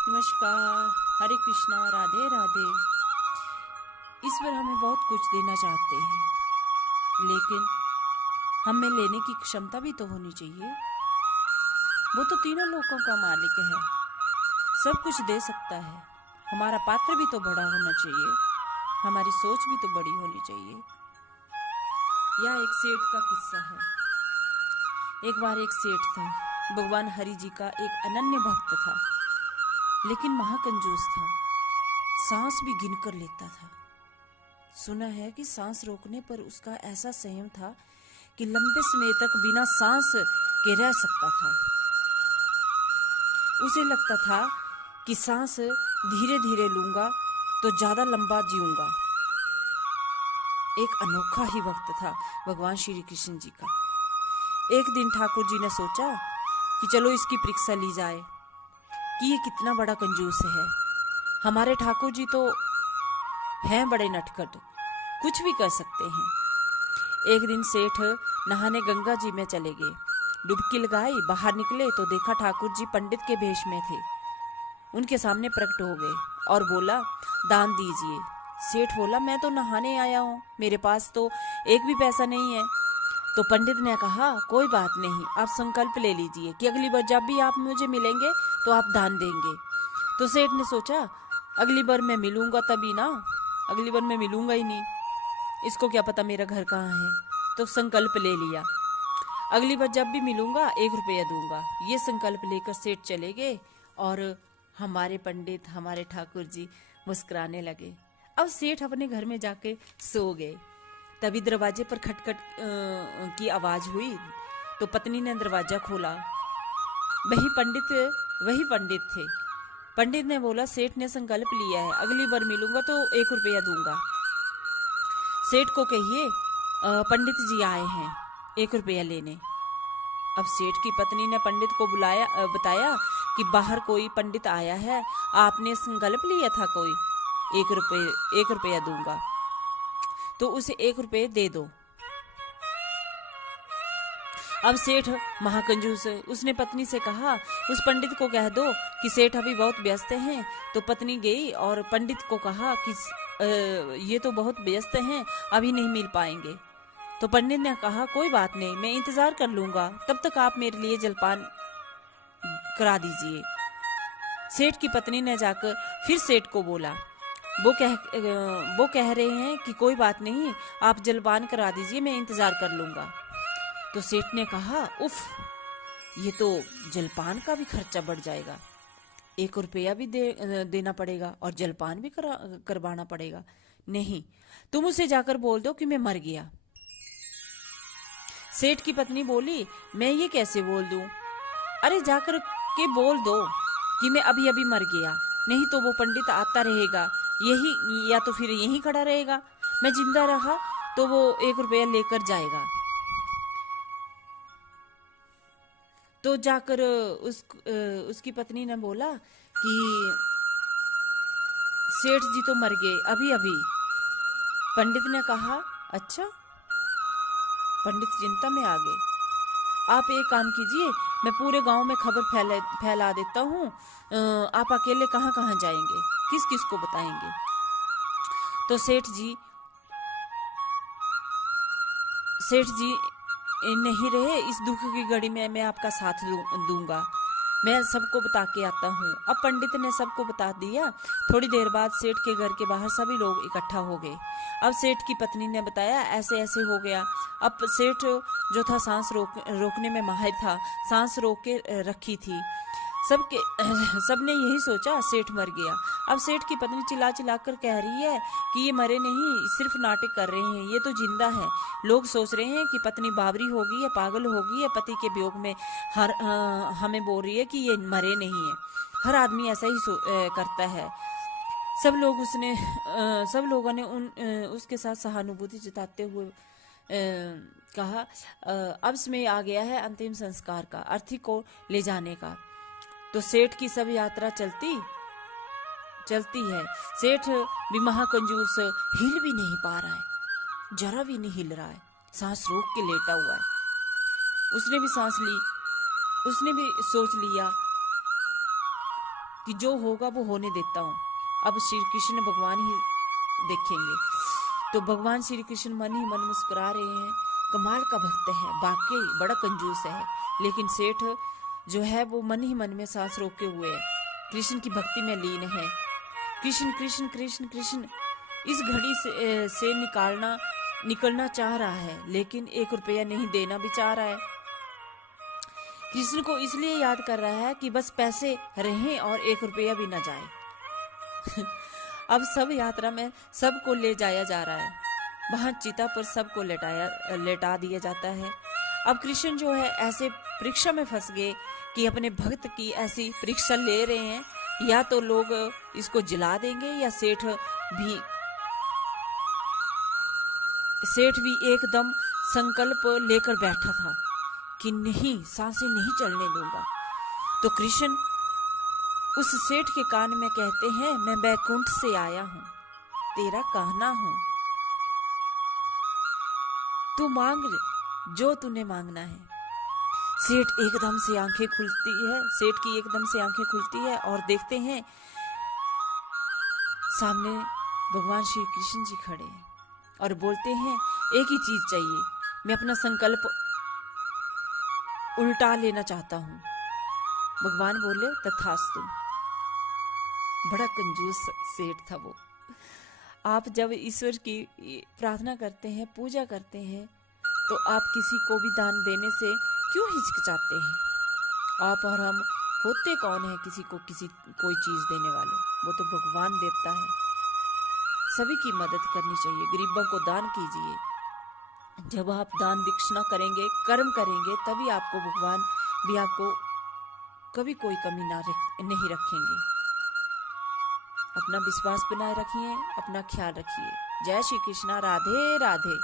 नमस्कार। हरे कृष्णा, राधे राधे। ईश्वर हमें बहुत कुछ देना चाहते हैं, लेकिन हमें लेने की क्षमता भी तो होनी चाहिए। वो तो तीनों लोकों का मालिक है, सब कुछ दे सकता है। हमारा पात्र भी तो बड़ा होना चाहिए, हमारी सोच भी तो बड़ी होनी चाहिए। यह एक सेठ का किस्सा है। एक बार एक सेठ था, भगवान हरि जी का एक अनन्य भक्त था, लेकिन महाकंजूस था। सांस भी गिन कर लेता था। सुना है कि सांस रोकने पर उसका ऐसा संयम था कि लंबे समय तक बिना सांस के रह सकता था। उसे लगता था कि सांस धीरे धीरे लूंगा तो ज्यादा लंबा जीऊंगा। एक अनोखा ही वक्त था भगवान श्री कृष्ण जी का। एक दिन ठाकुर जी ने सोचा कि चलो इसकी परीक्षा ली जाए कि ये कितना बड़ा कंजूस है। हमारे ठाकुर जी तो हैं बड़े नटखट, कुछ भी कर सकते हैं। एक दिन सेठ नहाने गंगा जी में चले गए। डुबकी लगाई, बाहर निकले तो देखा ठाकुर जी पंडित के भेष में थे। उनके सामने प्रकट हो गए और बोला, दान दीजिए। सेठ बोला, मैं तो नहाने आया हूँ, मेरे पास तो एक भी पैसा नहीं है। तो पंडित ने कहा, कोई बात नहीं, आप संकल्प ले लीजिए कि अगली बार जब भी आप मुझे मिलेंगे तो आप दान देंगे। तो सेठ ने सोचा, अगली बार मैं मिलूंगा तभी ना, अगली बार मैं मिलूंगा ही नहीं, इसको क्या पता मेरा घर कहाँ है। तो संकल्प ले लिया, अगली बार जब भी मिलूंगा 1 रुपया दूंगा। ये संकल्प लेकर सेठ चले गए और हमारे पंडित, हमारे ठाकुर जी मुस्कुराने लगे। अब सेठ अपने घर में जाके सो गए। तभी दरवाजे पर खटखट की आवाज हुई तो पत्नी ने दरवाजा खोला। वही पंडित थे। पंडित ने बोला, सेठ ने संकल्प लिया है, अगली बार मिलूंगा तो 1 रुपया दूंगा। सेठ को कहिए पंडित जी आए हैं 1 रुपया लेने। अब सेठ की पत्नी ने पंडित को बताया कि बाहर कोई पंडित आया है, आपने संकल्प लिया था कोई 1 रुपया दूंगा, तो उसे 1 रुपये दे दो। अब सेठ महाकंजूस, उसने पत्नी से कहा, उस पंडित को कह दो कि सेठ अभी बहुत व्यस्त हैं। तो पत्नी गई और पंडित को कहा कि ये तो बहुत व्यस्त हैं, अभी नहीं मिल पाएंगे। तो पंडित ने कहा, कोई बात नहीं, मैं इंतजार कर लूंगा, तब तक आप मेरे लिए जलपान करा दीजिए। सेठ की पत्नी ने जाकर फिर सेठ को बोला, वो कह रहे हैं कि कोई बात नहीं, आप जलपान करा दीजिए, मैं इंतजार कर लूंगा। तो सेठ ने कहा, उफ, ये तो जलपान का भी खर्चा बढ़ जाएगा, 1 रुपया भी देना पड़ेगा और जलपान भी करवाना पड़ेगा। नहीं, तुम उसे जाकर बोल दो कि मैं मर गया। सेठ की पत्नी बोली, मैं ये कैसे बोल दूं? अरे जाकर के बोल दो कि मैं अभी अभी मर गया, नहीं तो वो पंडित आता रहेगा यही, या तो फिर यहीं खड़ा रहेगा, मैं जिंदा रहा तो वो 1 रुपया लेकर जाएगा। तो जाकर उसकी पत्नी ने बोला कि सेठ जी तो मर गए अभी अभी। पंडित ने कहा, अच्छा। पंडित चिंता में आ गए। आप एक काम कीजिए, मैं पूरे गांव में खबर फैला देता हूँ, आप अकेले कहाँ कहाँ जाएंगे, किस किस को बताएंगे। तो सेठ जी नहीं रहे, इस दुख की घड़ी में मैं आपका साथ दूंगा, मैं सबको बता के आता हूँ। अब पंडित ने सबको बता दिया। थोड़ी देर बाद सेठ के घर के बाहर सभी लोग इकट्ठा हो गए। अब सेठ की पत्नी ने बताया, ऐसे ऐसे हो गया। अब सेठ जो था सांस रोकने में माहिर था, सांस रोक के रखी थी। सबने यही सोचा सेठ मर गया। अब सेठ की पत्नी चिल्ला चिल्ला कर कह रही है कि ये मरे नहीं, सिर्फ नाटक कर रहे हैं, ये तो जिंदा है। लोग सोच रहे हैं कि पत्नी बावरी होगी या पागल होगी या पति के वियोग में हमें बोल रही है कि ये मरे नहीं है। हर आदमी ऐसा ही करता है। सब लोगों ने उसके साथ सहानुभूति जताते हुए कहा, अब समय आ गया है अंतिम संस्कार का, अर्थी को ले जाने का। तो सेठ की सब यात्रा चलती है। सेठ भी महाकंजूस हिल भी नहीं पा रहा है, जरा भी नहीं हिल रहा है, सांस रोक के लेटा हुआ है। उसने भी सांस ली, उसने भी सोच लिया कि जो होगा वो होने देता हूँ, अब श्री कृष्ण भगवान ही देखेंगे। तो भगवान श्री कृष्ण मन ही मन मुस्कुरा रहे हैं, कमाल का भक्त है, वाकई बड़ा कंजूस है। लेकिन सेठ जो है वो मन ही मन में सांस रोके हुए है, कृष्ण की भक्ति में लीन है। कृष्ण कृष्ण कृष्ण कृष्ण इस घड़ी से निकलना चाह रहा है, लेकिन 1 रुपया नहीं देना भी चाह रहा है। कृष्ण को इसलिए याद कर रहा है कि बस पैसे रहें और 1 रुपया भी ना जाए। अब सब यात्रा में सबको ले जाया जा रहा है, वहां चिता पर सबको लेटा दिया जाता है। अब कृष्ण जो है ऐसे परीक्षा में फंस गए कि अपने भक्त की ऐसी परीक्षा ले रहे हैं, या तो लोग इसको जला देंगे या सेठ भी एकदम संकल्प लेकर बैठा था कि नहीं, सांसें नहीं चलने दूंगा। तो कृष्ण उस सेठ के कान में कहते हैं, मैं बैकुंठ से आया हूं, तेरा कहना हूं, तू मांग जो तूने मांगना है। सेठ की एकदम से आंखें खुलती है और देखते हैं सामने भगवान श्री कृष्ण जी खड़े हैं और बोलते हैं, एक ही चीज चाहिए, मैं अपना संकल्प उल्टा लेना चाहता हूं। भगवान बोले, तथास्तु। बड़ा कंजूस सेठ था वो। आप जब ईश्वर की प्रार्थना करते हैं, पूजा करते हैं, तो आप किसी को भी दान देने से क्यों हिचकिचाते हैं? आप और हम होते कौन है कोई चीज देने वाले? वो तो भगवान देता है। सभी की मदद करनी चाहिए, गरीबों को दान कीजिए। जब आप दान दक्षिणा करेंगे, कर्म करेंगे, तभी आपको भगवान भी आपको कभी कोई कमी नहीं रखेंगे। अपना विश्वास बनाए रखिए, अपना ख्याल रखिए। जय श्री कृष्णा। राधे राधे।